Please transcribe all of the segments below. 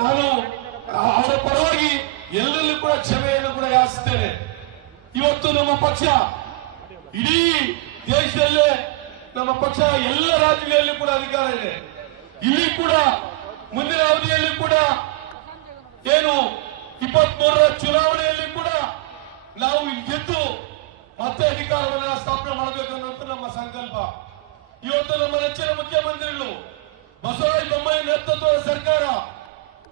ನಾನು ಅವರ ಪರವಾಗಿ ಎಲ್ಲರಲ್ಲೂ ಕೂಡ ಕ್ಷಮೆಯನ್ನು ಕೂಡ ಯಾಚಿಸುತ್ತೇನೆ. ಇವತ್ತು ನಮ್ಮ ಪಕ್ಷ ಇಡೀ ದೇಶದಲ್ಲೇ ನಮ್ಮ ಪಕ್ಷ ಎಲ್ಲ ರಾಜ್ಯಗಳಲ್ಲಿ ಕೂಡ ಅಧಿಕಾರ ಇದೆ. ಇಲ್ಲಿ ಕೂಡ ಮುಂದಿನ ಅವಧಿಯಲ್ಲಿ ಕೂಡ ಏನು 23ರ ಚುನಾವಣೆಯಲ್ಲಿ ಕೂಡ ನಾವು ಗೆದ್ದು ಮತ್ತೆ ಅಧಿಕಾರವನ್ನು ಸ್ಥಾಪನೆ ಮಾಡಬೇಕು ಅನ್ನೋದು ನಮ್ಮ ಸಂಕಲ್ಪ. ಇವತ್ತು ನಮ್ಮ ನೆಚ್ಚಿನ ಮುಖ್ಯಮಂತ್ರಿಗಳು ಬಸವರಾಜ ಬೊಮ್ಮಾಯಿ ನೇತೃತ್ವದ ಸರ್ಕಾರ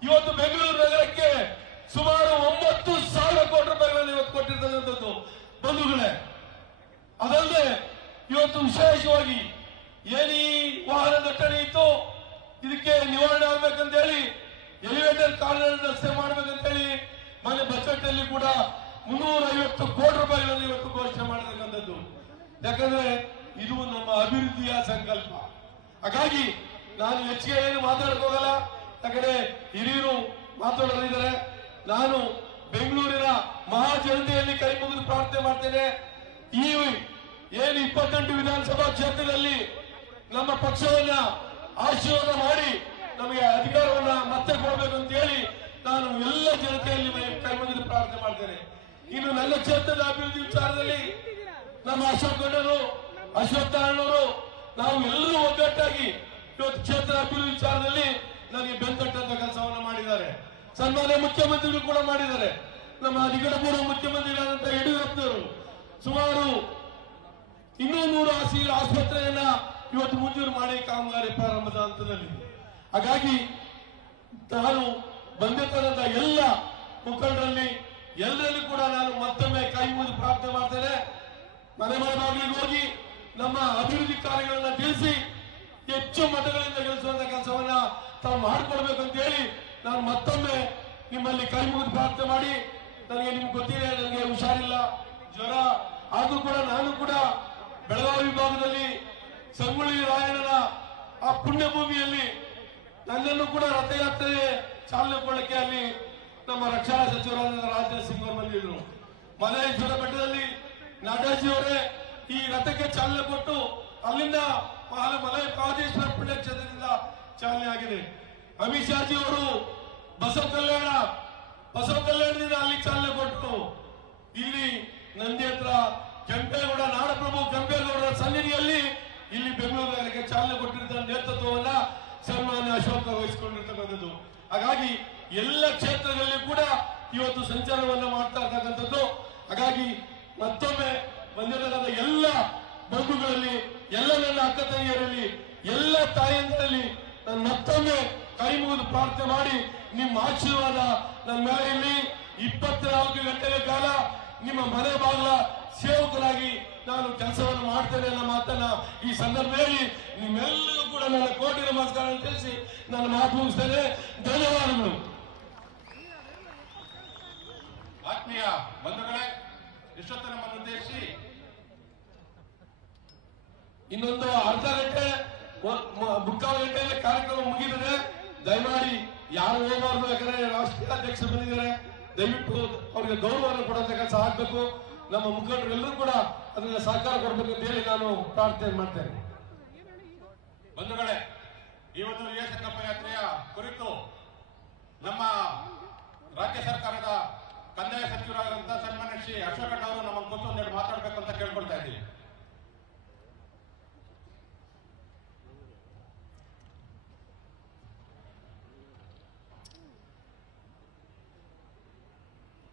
ಇವತ್ತು ಬೆಂಗಳೂರು ನಗರಕ್ಕೆ ಸುಮಾರು 9,000 ಕೋಟಿ ರೂಪಾಯಿಗಳನ್ನು ಇವತ್ತು ಕೊಟ್ಟಿರ್ತಕ್ಕಂಥದ್ದು ಬಂಧುಗಳೇ. ಅದಲ್ಲದೆ ಇವತ್ತು ವಿಶೇಷವಾಗಿ ಏನಿ ವಾಹನ ದಟ್ಟಣೆ ಇತ್ತು, ಇದಕ್ಕೆ ನಿವಾರಣೆ ಆಗ್ಬೇಕಂತ ಹೇಳಿ ಎಲಿವೇಟರ್ ಕಾರಿಡಾರ್ ರಸ್ತೆ ಮಾಡ್ಬೇಕಂತೇಳಿ ಮೊನ್ನೆ ಬಜೆಟ್ ಅಲ್ಲಿ ಕೂಡ 350 ಕೋಟಿ ರೂಪಾಯಿಗಳನ್ನು ಇವತ್ತು ಘೋಷಣೆ ಮಾಡತಕ್ಕಂಥದ್ದು. ಯಾಕಂದ್ರೆ ಇದು ನಮ್ಮ ಅಭಿವೃದ್ಧಿಯ ಸಂಕಲ್ಪ. ಹಾಗಾಗಿ ನಾನು ಹೆಚ್ಚಿಗೆ ಏನು ಮಾತಾಡೋಲ್ಲ, ಯಾಕಂದ್ರೆ ಹಿರಿಯರು ಮಾತಾಡೋರಿದ್ದಾರೆ. ನಾನು ಬೆಂಗಳೂರಿನ ಮಹಾ ಜನತೆಯಲ್ಲಿ ಕೈ ಮುಗಿದು ಪ್ರಾರ್ಥನೆ ಮಾಡ್ತೇನೆ. ಈ ಏನು 28 ವಿಧಾನಸಭಾ ಕ್ಷೇತ್ರದಲ್ಲಿ ನಮ್ಮ ಪಕ್ಷವನ್ನ ಆಶೀರ್ವಾದ ಮಾಡಿ ನಮಗೆ ಅಧಿಕಾರವನ್ನ ಮತ್ತೆ ಕೊಡಬೇಕು ಅಂತ ಹೇಳಿ ನಾನು ಎಲ್ಲ ಜನತೆಯಲ್ಲಿ ಕೈ ಮುಗಿದು ಪ್ರಾರ್ಥನೆ ಮಾಡ್ತೇನೆ. ಇನ್ನು ನನ್ನ ಕ್ಷೇತ್ರದ ಅಭಿವೃದ್ಧಿ ವಿಚಾರದಲ್ಲಿ ನಮ್ಮ ಅಶೋಕ್ ಗೌಡರು, ಅಶ್ವತ್ಥ ಅಣ್ಣವರು, ನಾವು ಎಲ್ಲರೂ ಒಗ್ಗಟ್ಟಾಗಿ ಇವತ್ತು ಕ್ಷೇತ್ರ ಅಭಿವೃದ್ಧಿ ವಿಚಾರದಲ್ಲಿ ನನಗೆ ಬೆಂತಟ್ಟಂತ ಕೆಲಸವನ್ನ ಮಾಡಿದ್ದಾರೆ. ಸನ್ಮಾನ್ಯ ಮುಖ್ಯಮಂತ್ರಿಗಳು ಕೂಡ ಮಾಡಿದ್ದಾರೆ. ನಮ್ಮ ನಿಕಟಪೂರ್ವ ಮುಖ್ಯಮಂತ್ರಿಗಳಾದಂತಹ ಯಡಿಯೂರಪ್ಪನವರು ಸುಮಾರು 200 ಆಸ್ಪತ್ರೆಯನ್ನ ಇವತ್ತು ಮಂಜೂರು ಮಾಡಿ ಕಾಮಗಾರಿ ಪ್ರಾರಂಭದ ಹಂತದಲ್ಲಿ. ಹಾಗಾಗಿ ನಾನು ಬಂದಿರ್ತಕ್ಕಂಥ ಎಲ್ಲ ಮುಖಂಡರಲ್ಲಿ ಎಲ್ಲರಲ್ಲಿ ಕೂಡ ನಾನು ಮತ್ತೊಮ್ಮೆ ಕೈ ಮುಗಿದು ಪ್ರಾರ್ಥನೆ ಮಾಡ್ತೇನೆ. ಮನೆ ಬಾಗಿಲಿಗೆ ಹೋಗಿ ನಮ್ಮ ಅಭಿವೃದ್ಧಿ ಕಾರ್ಯಗಳನ್ನ ತಿಳಿಸಿ ಹೆಚ್ಚು ಮತಗಳಿಂದ ಗೆಲ್ಲಿಸುವಂತ ಕೆಲಸವನ್ನ ತಾವು ಮಾಡಿಕೊಡ್ಬೇಕು ಅಂತ ಹೇಳಿ ನಾನು ಮತ್ತೊಮ್ಮೆ ನಿಮ್ಮಲ್ಲಿ ಕೈ ಮುಗಿದು ಪ್ರಾರ್ಥನೆ ಮಾಡಿ, ನನಗೆ ನಿಮ್ಗೆ ಗೊತ್ತಿದೆ, ನನಗೆ ಹುಷಾರಿಲ್ಲ, ಜ್ವರ, ಆದ್ರೂ ಕೂಡ ನಾನು ಕೂಡ ಬೆಳಗಾವಿ ವಿಭಾಗದಲ್ಲಿ ಸಂಗೊಳ್ಳಿ ರಾಯಣ್ಣನ ಆ ಪುಣ್ಯಭೂಮಿಯಲ್ಲಿ ನನ್ನನ್ನು ಕೂಡ ರಥಯಾತ್ರೆ ಚಾಲನೆ ಕೊಡಲಿಕ್ಕೆ ಅಲ್ಲಿ ನಮ್ಮ ರಕ್ಷಣಾ ಸಚಿವರಾದ ರಾಜನಾಥ್ ಸಿಂಗ್ ಅವರು ಬಂದಿದ್ರು. ಮಲೇಶ್ವರ ಬೆಟ್ಟದಲ್ಲಿ ನಾಡಾಜಿ ಅವರೇ ಈ ರಥಕ್ಕೆ ಚಾಲನೆ ಕೊಟ್ಟು ಅಲ್ಲಿಂದ ಮಲೈ ಮಹದೇಶ್ವರ ಪುಣ್ಯ ಕ್ಷೇತ್ರದಿಂದ ಚಾಲನೆ ಆಗಿದೆ. ಅಮಿತ್ ಶಾಜಿ ಅವರು ಬಸವ ಕಲ್ಯಾಣದಿಂದ ಅಲ್ಲಿ ಚಾಲನೆ ಕೊಟ್ಟು ಇಲ್ಲಿ ನಂದಿ ಹತ್ರ ಕೆಂಪೇಗೌಡ, ನಾಡಪ್ರಭು ಕೆಂಪೇಗೌಡರ ಸನ್ನಿಧಿಯಲ್ಲಿ ಇಲ್ಲಿ ಬೆಂಗಳೂರು ನಗರಕ್ಕೆ ಚಾಲನೆ ಕೊಟ್ಟಿದ್ದ ನೇತೃತ್ವವನ್ನ ಸನ್ಮಾನ್ಯ ಅಶೋಕ್ ವಹಿಸಿಕೊಂಡಿರ್ತಕ್ಕಂಥದ್ದು. ಹಾಗಾಗಿ ಎಲ್ಲ ಕ್ಷೇತ್ರಗಳಲ್ಲಿ ಕೂಡ ಇವತ್ತು ಸಂಚಾರವನ್ನ ಮಾಡ್ತಾ ಇರ್ತಕ್ಕಂಥದ್ದು. ಹಾಗಾಗಿ ಮತ್ತೊಮ್ಮೆ ಬಂದಿರತಕ್ಕಂಥ ಎಲ್ಲ ಬಂಧುಗಳಲ್ಲಿ, ಎಲ್ಲ ನನ್ನ ಅಕ್ಕ ತಂಗಿಯರಲ್ಲಿ, ಎಲ್ಲ ತಾಯಂದಿರಲ್ಲಿ ನಾನು ಮತ್ತೊಮ್ಮೆ ಕೈ ಮುಗಿದು ಪ್ರಾರ್ಥನೆ ಮಾಡಿ ನಿಮ್ಮ ಆಶೀರ್ವಾದ ನನ್ನ ಮೇಲೆ ಇಲ್ಲಿ 24 ಗಂಟೆಗಳ ಕಾಲ ನಿಮ್ಮ ಮನೆ ಬಾಗಿಲ ಸೇವಕರಾಗಿ ನಾನು ಕೆಲಸವನ್ನು ಮಾಡ್ತೇನೆ ಅನ್ನೋ ಮಾತನ್ನ ಈ ಸಂದರ್ಭದಲ್ಲಿ ನಿಮ್ಮೆಲ್ಲರೂ ಕೂಡ ನನ್ನ ಕೋಟಿ ನಮಸ್ಕಾರ ತಿಳಿಸಿ ನಾನು ಮಾತು ಮುಗಿಸ್ತೇನೆ. ಧನ್ಯವಾದಗಳು. ಆತ್ಮೀಯ ಬಂಧುಗಳೇ, ಇಷ್ಟೊತ್ತು ನಮ್ಮನ್ನು ಉದ್ದೇಶಿಸಿ ಇನ್ನೊಂದು ಅರ್ಧ ಗಂಟೆ, 3/4 ಗಂಟೆಯಲ್ಲಿ ಕಾರ್ಯಕ್ರಮ ಮುಗಿದಿದೆ. ದಯಮಾಡಿ ಯಾರು ಹೋಗಬಾರ್ದು, ಯಾಕಂದ್ರೆ ರಾಷ್ಟ್ರೀಯ ಅಧ್ಯಕ್ಷರು ಬಂದಿದ್ದಾರೆ. ದಯವಿಟ್ಟು ಅವರಿಗೆ ಗೌರವವನ್ನು ಕೊಡುವಂತ ಕೆಲಸ ಆಗ್ಬೇಕು. ನಮ್ಮ ಮುಖಂಡರು ಎಲ್ಲರೂ ಕೂಡ ಅದನ್ನ ಸಹಕಾರ ಕೊಡಬೇಕು ಅಂತ ಹೇಳಿ ನಾನು ಪ್ರಾರ್ಥನೆ ಮಾಡ್ತೇನೆ. ಬಂಧುಗಳೇ, ಈ ಒಂದು ಯುವ ಸಂಕಲ್ಪ ಯಾತ್ರೆಯ ಕುರಿತು ನಮ್ಮ ರಾಜ್ಯ ಸರ್ಕಾರದ ಕಂದಾಯ ಸಚಿವರಾದಂತಹ ಸನ್ಮಾನ್ಯ ಶ್ರೀ ಅಶೋಕ್ ಅವರು ನಮ್ಮನ್ನು ಕೂತು ಒಂದೆರಡು ಮಾತಾಡಬೇಕು ಅಂತ ಕೇಳ್ಕೊಳ್ತಾ ಇದ್ದೀವಿ.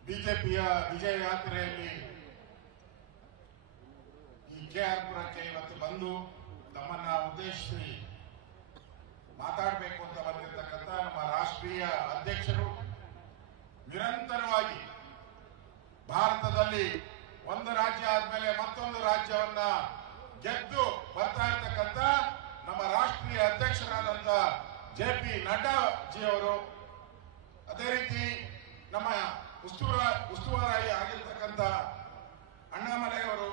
ಬಿಜೆಪಿಯ ವಿಜಯ ಯಾತ್ರೆಯಲ್ಲಿ ಈ ಕೆಆರ್ಪುರಕ್ಕೆ ಇವತ್ತು ಬಂದು ತಮ್ಮನ್ನ ಉದ್ದೇಶಿಸಿ ಮಾತಾಡಬೇಕು ಅಂತ ಬಂದಿರತಕ್ಕಂಥ ನಮ್ಮ ರಾಷ್ಟ್ರೀಯ ಅಧ್ಯಕ್ಷರು, ನಿರಂತರವಾಗಿ ಭಾರತದಲ್ಲಿ ಒಂದು ರಾಜ್ಯ ಆದ್ಮೇಲೆ ಮತ್ತೊಂದು ರಾಜ್ಯವನ್ನ ಗೆದ್ದು ಬರ್ತಾ ಇರ್ತಕ್ಕಂಥ ನಮ್ಮ ರಾಷ್ಟ್ರೀಯ ಅಧ್ಯಕ್ಷರಾದಂತ JP ನಡ್ಡಾ ಜಿ ಅವರು, ಅದೇ ರೀತಿ ನಮ್ಮ ಉಸ್ತುವಾರಿ ಆಗಿರ್ತಕ್ಕಂಥ ಅಣ್ಣಾಮಲೈ ಅವರು,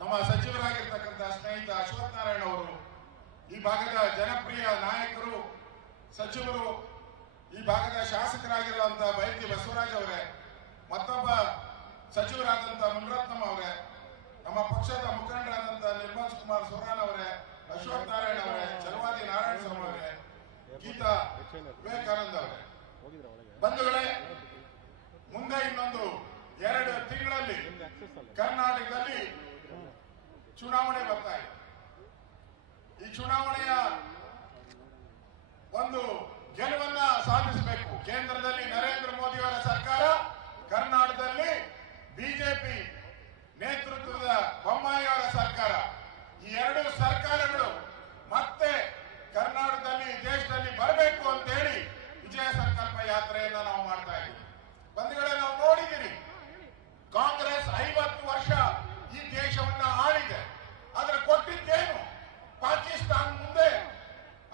ನಮ್ಮ ಸಚಿವರಾಗಿರ್ತಕ್ಕಂಥ ಸ್ನೇಹಿತ ಅಶ್ವತ್ಥ ನಾರಾಯಣ ಅವರು, ಈ ಭಾಗದ ಜನಪ್ರಿಯ ನಾಯಕರು, ಸಚಿವರು, ಈ ಭಾಗದ ಶಾಸಕರಾಗಿರುವಂತಹ ಬೈತಿ ಬಸವರಾಜ್ ಅವರೇ, ಮತ್ತೊಬ್ಬ ಸಚಿವರಾದಂತಹ ಮುನಿರತ್ನಂ ಅವರೇ, ನಮ್ಮ ಪಕ್ಷದ ಮುಖಂಡರಾದಂತಹ ನಿರ್ಮಲ್ ಕುಮಾರ್ ಸೋರಾನ್ ಅವರೇ, ಅಶ್ವತ್ಥ ನಾರಾಯಣ ಅವರೇ, ಚಲವಾದಿ ನಾರಾಯಣ ಸ್ವಾಮಿ ಅವರೇ, ಗೀತಾ ವಿವೇಕಾನಂದ ಅವರೇ, ಬಂಧುಗಳೇ, ಮುಂದೆ ಇನ್ನೊಂದು 2 ತಿಂಗಳಲ್ಲಿ ಕರ್ನಾಟಕದಲ್ಲಿ ಚುನಾವಣೆ ಬರ್ತಾ ಇದೆ. ಈ ಚುನಾವಣೆಯ ಒಂದು ಗೆಲುವನ್ನ ಸಾಧಿಸಬೇಕು. ಕೇಂದ್ರದಲ್ಲಿ ನರೇಂದ್ರ ಮೋದಿ ಅವರ ಸರ್ಕಾರ, ಕರ್ನಾಟಕದಲ್ಲಿ ಬಿಜೆಪಿ ನೇತೃತ್ವದ ಬೊಮ್ಮಾಯಿ ಅವರ ಸರ್ಕಾರ. ಈ 2 ಸರ್ಕಾರಗಳು ಮತ್ತೆ ಕರ್ನಾಟಕದಲ್ಲಿ, ದೇಶದಲ್ಲಿ ಬರಬೇಕು ಅಂತ ಹೇಳಿ ವಿಜಯ ಸಂಕಲ್ಪ ಯಾತ್ರೆಯನ್ನ ನಾವು ಮಾಡ್ತಾ ಇದ್ದೀವಿ. ಬಂಧುಗಳೇ, ನಾವು ನೋಡಿದ್ದೀರಿ, ಕಾಂಗ್ರೆಸ್ 50 ವರ್ಷ ಈ ದೇಶವನ್ನ ಆಳಿದೆ. ಆದ್ರೆ ಕೊಟ್ಟಿದ್ದೇನು? ಪಾಕಿಸ್ತಾನ ಮುಂದೆ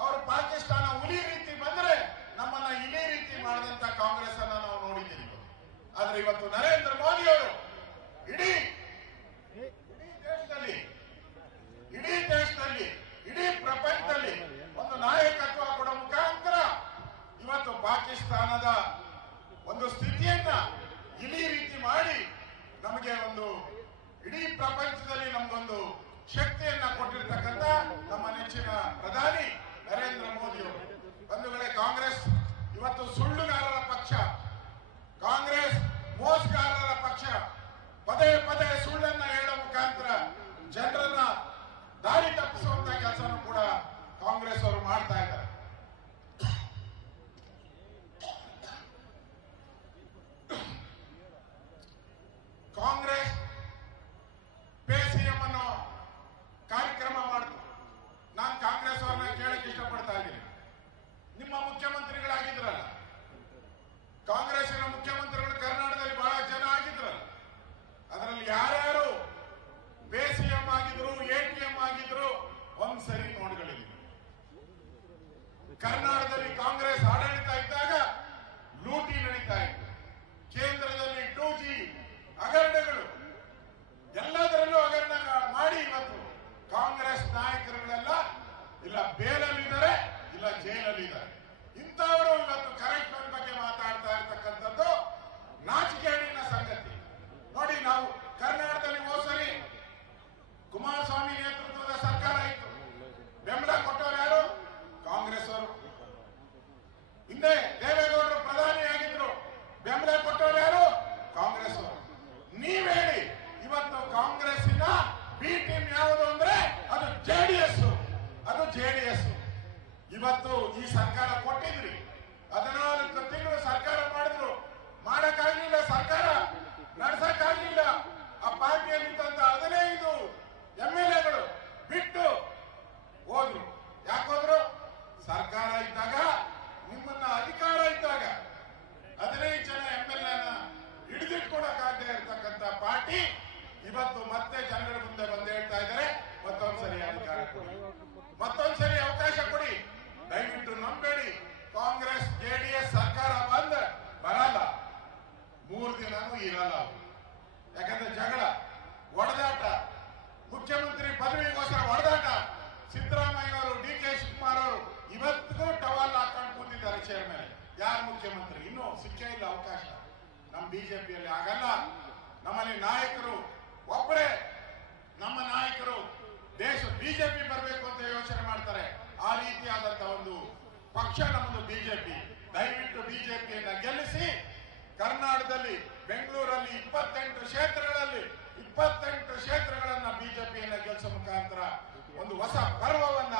ಅವರು ಪಾಕಿಸ್ತಾನ ಹುಲಿ ರೀತಿ ಬಂದ್ರೆ ನಮ್ಮನ್ನ ಇಲಿ ರೀತಿ ಮಾಡಿದಂತ ಕಾಂಗ್ರೆಸ್ ಅನ್ನ ನಾವು ನೋಡಿದ್ದೀವಿ. ಆದ್ರೆ ಇವತ್ತು ನರೇಂದ್ರ ಮೋದಿ ಅವರು ಇಡೀ ದೇಶದಲ್ಲಿ, ಇಡೀ ಪ್ರಪಂಚದಲ್ಲಿ ಒಂದು ನಾಯಕತ್ವ ಕೊಡೋ ಮುಖಾಂತರ ಇವತ್ತು ಪಾಕಿಸ್ತಾನದ ಒಂದು ಸ್ಥಿತಿಯನ್ನ ಇಲಿ ರೀತಿ ಮಾಡಿ ನಮಗೆ ಒಂದು ಇಡೀ ಪ್ರಪಂಚದಲ್ಲಿ ನಮಗೊಂದು ಶಕ್ತಿಯನ್ನ ಕೊಟ್ಟಿರ್ತಕ್ಕಂಥ ನಮ್ಮ ನೆಚ್ಚಿನ ಪ್ರಧಾನಿ ನರೇಂದ್ರ ಮೋದಿ ಅವರು. ಬಂಧುಗಳೇ, ಕಾಂಗ್ರೆಸ್ ಇವತ್ತು ಸುಳ್ಳುಗಾರರ ಪಕ್ಷ, ಕಾಂಗ್ರೆಸ್ ಮೋಸಗಾರರ ಪಕ್ಷ. ಪದೇ ಪದೇ ಸುಳ್ಳನ್ನ ಹೇಳೋ ಮುಖಾಂತರ ಜನರನ್ನ ದಾರಿ ತಪ್ಪಿಸುವಂತ ಕೆಲಸನೂ ಕೂಡ ಕಾಂಗ್ರೆಸ್ ಅವರು ಮಾಡ್ತಾ ಇದ್ದಾರೆ. ಕಾಂಗ್ರೆಸ್ ಪೇಸಿಎಂ ಅನ್ನೋ ಕಾರ್ಯಕ್ರಮ ಮಾಡಿತು. ನಾನು ಕಾಂಗ್ರೆಸ್ ಅವ್ರನ್ನ ಕೇಳಕ್ಕೆ ಇಷ್ಟಪಡ್ತಾ ಇದ್ದೀನಿ. ನಿಮ್ಮ ಮುಖ್ಯಮಂತ್ರಿಗಳಾಗಿದ್ರಲ್ಲ, ಕಾಂಗ್ರೆಸ್ಸಿನ ಮುಖ್ಯಮಂತ್ರಿಗಳು ಕರ್ನಾಟಕದಲ್ಲಿ ಬಹಳ ಜನ ಆಗಿದ್ರಲ್ಲ, ಅದರಲ್ಲಿ ಯಾರ್ಯಾರು ಪೇಸಿಎಂ ಆಗಿದ್ರು, ಎಟಿಎಂ ಆಗಿದ್ರು, ಒಂದ್ಸರಿ ನೋಡ್ಗಳಿಲ್ಲ. ಕರ್ನಾಟಕದಲ್ಲಿ ಕಾಂಗ್ರೆಸ್ ಆಡಳಿತ ಇದ್ದಾಗ ಲೂಟಿ ನಡೀತಾ ಇತ್ತು. ಕೇಂದ್ರದಲ್ಲಿ 2G ಹಗರಣಗಳು, ಎಲ್ಲದರಲ್ಲೂ ಹಗರಣ ಮಾಡಿ ಇವತ್ತು ಕಾಂಗ್ರೆಸ್ ನಾಯಕರುಗಳೆಲ್ಲ ಇಲ್ಲ ಬೇಲಲ್ಲಿದ್ದಾರೆ, ಇಲ್ಲ ಜೈಲಲ್ಲಿದ್ದಾರೆ. ಇಂಥವರು ಇವತ್ತು ಕರಪ್ಷನ್ ಬಗ್ಗೆ ಮಾತಾಡ್ತಾ ಇರ್ತಕ್ಕಂಥದ್ದು ನಾಚಿಕೆಗೇಡಿನ ಸಂಗತಿ. ನೋಡಿ, ನಾವು ಕರ್ನಾಟಕದಲ್ಲಿ ಹೋದ್ಸರಿ ಕುಮಾರಸ್ವಾಮಿ ನೇತೃತ್ವದ ಸರ್ಕಾರ ಇತ್ತು. ಬೆಂಬಲ ಕೊಟ್ಟವರು ಯಾರು? ಕಾಂಗ್ರೆಸ್ ಅವರು. ಹಿಂದೆ ದೇವೇಗೌಡರು ಪ್ರಧಾನಿ ಆಗಿದ್ರು, ಬೆಂಬಲ ಕೊಟ್ಟವರು ಯಾರು? ಕಾಂಗ್ರೆಸ್ ಅವರು. ನೀವ್ ಹೇಳಿ, ಇವತ್ತು ಕಾಂಗ್ರೆಸ್ಸಿನ ಬಿ ಟೀಮ್ ಯಾವುದು ಅಂದ್ರೆ ಅದು ಜೆಡಿಎಸ್. ಇವತ್ತು ಈ ಸರ್ಕಾರ ಕೊಟ್ಟಿದ್ರಿ, 14 ತಿಂಗಳು ಸರ್ಕಾರ ಮಾಡಿದ್ರು, ಮಾಡಕ್ಕಾಗ್ಲಿಲ್ಲ, ಸರ್ಕಾರ ನಡೆಸಕ್ಕಾಗ್ಲಿಲ್ಲ. ಆ ಪಾರ್ಟಿಯಲ್ಲಿದ್ದಂತ 15 MLAಗಳು ಬಿಟ್ಟು ಹೋದ್ರು. ಯಾಕೋದ್ರು? ಸರ್ಕಾರ ಇದ್ದಾಗ, ನಿಮ್ಮನ್ನ ಅಧಿಕಾರ ಇದ್ದಾಗ 15 ಜನ MLAನ ಹಿಡಿದಿಟ್ಕೊಳಕ್ಕಾಗದೆ ಇರ್ತಕ್ಕಂಥ ಪಾರ್ಟಿ ಇವತ್ತು ಮತ್ತೆ ಜನರ ಮುಂದೆ ಬಂದು ಹೇಳ್ತಾ ಇದ್ದಾರೆ, ಮತ್ತೊಂದ್ಸರಿ ಅಧಿಕಾರ ಕೊಡಿ, ಮತ್ತೊಂದ್ಸರಿ ಅವಕಾಶ ಕೊಡಿ. ದಯವಿಟ್ಟು ನಂಬೇಡಿ, ಕಾಂಗ್ರೆಸ್ ಜೆಡಿಎಸ್ ಸರ್ಕಾರ ಬರಲ್ಲ, 3 ದಿನನೂ ಇರಲ್ಲ. ಯಾಕಂದ್ರೆ ಜಗಳ, ಹೊಡೆದಾಟ, ಮುಖ್ಯಮಂತ್ರಿ ಪದವಿಗೋಸ್ಕರ ಹೊಡೆದಾಟ. ಸಿದ್ದರಾಮಯ್ಯನವರು, DK ಶಿವಕುಮಾರ್ ಅವರು ಇವತ್ತಿಗೂ ಟವಲ್ ಹಾಕೊಂಡು ಕೂತಿದ್ದಾರೆ ಚೇರ್ ಮೇಲೆ. ಯಾರು ಮುಖ್ಯಮಂತ್ರಿ? ಇನ್ನೂ ಸಿಕ್ಕೇ ಇಲ್ಲ ಅವಕಾಶ. ನಮ್ಮ ಬಿಜೆಪಿಯಲ್ಲಿ ಆಗಲ್ಲ. ನಮ್ಮಲ್ಲಿ ನಾಯಕರು ಒಬ್ಬರೇ, ನಮ್ಮ ನಾಯಕರು ದೇಶ ಬಿಜೆಪಿ ಬರಬೇಕು ಅಂತ ಯೋಚನೆ ಮಾಡ್ತಾರೆ. ಆ ರೀತಿಯಾದಂತ ಒಂದು ಪಕ್ಷ ನಮ್ಮದು ಬಿಜೆಪಿ. ದಯವಿಟ್ಟು ಬಿಜೆಪಿಯನ್ನ ಗೆಲ್ಲಿಸಿ, ಕರ್ನಾಟಕದಲ್ಲಿ ಬೆಂಗಳೂರಲ್ಲಿ 28 ಕ್ಷೇತ್ರಗಳಲ್ಲಿ 28 ಕ್ಷೇತ್ರಗಳನ್ನ ಬಿಜೆಪಿಯನ್ನ ಗೆಲ್ಲಿಸುವ ಮುಖಾಂತರ ಒಂದು ಹೊಸ ಪರ್ವವನ್ನ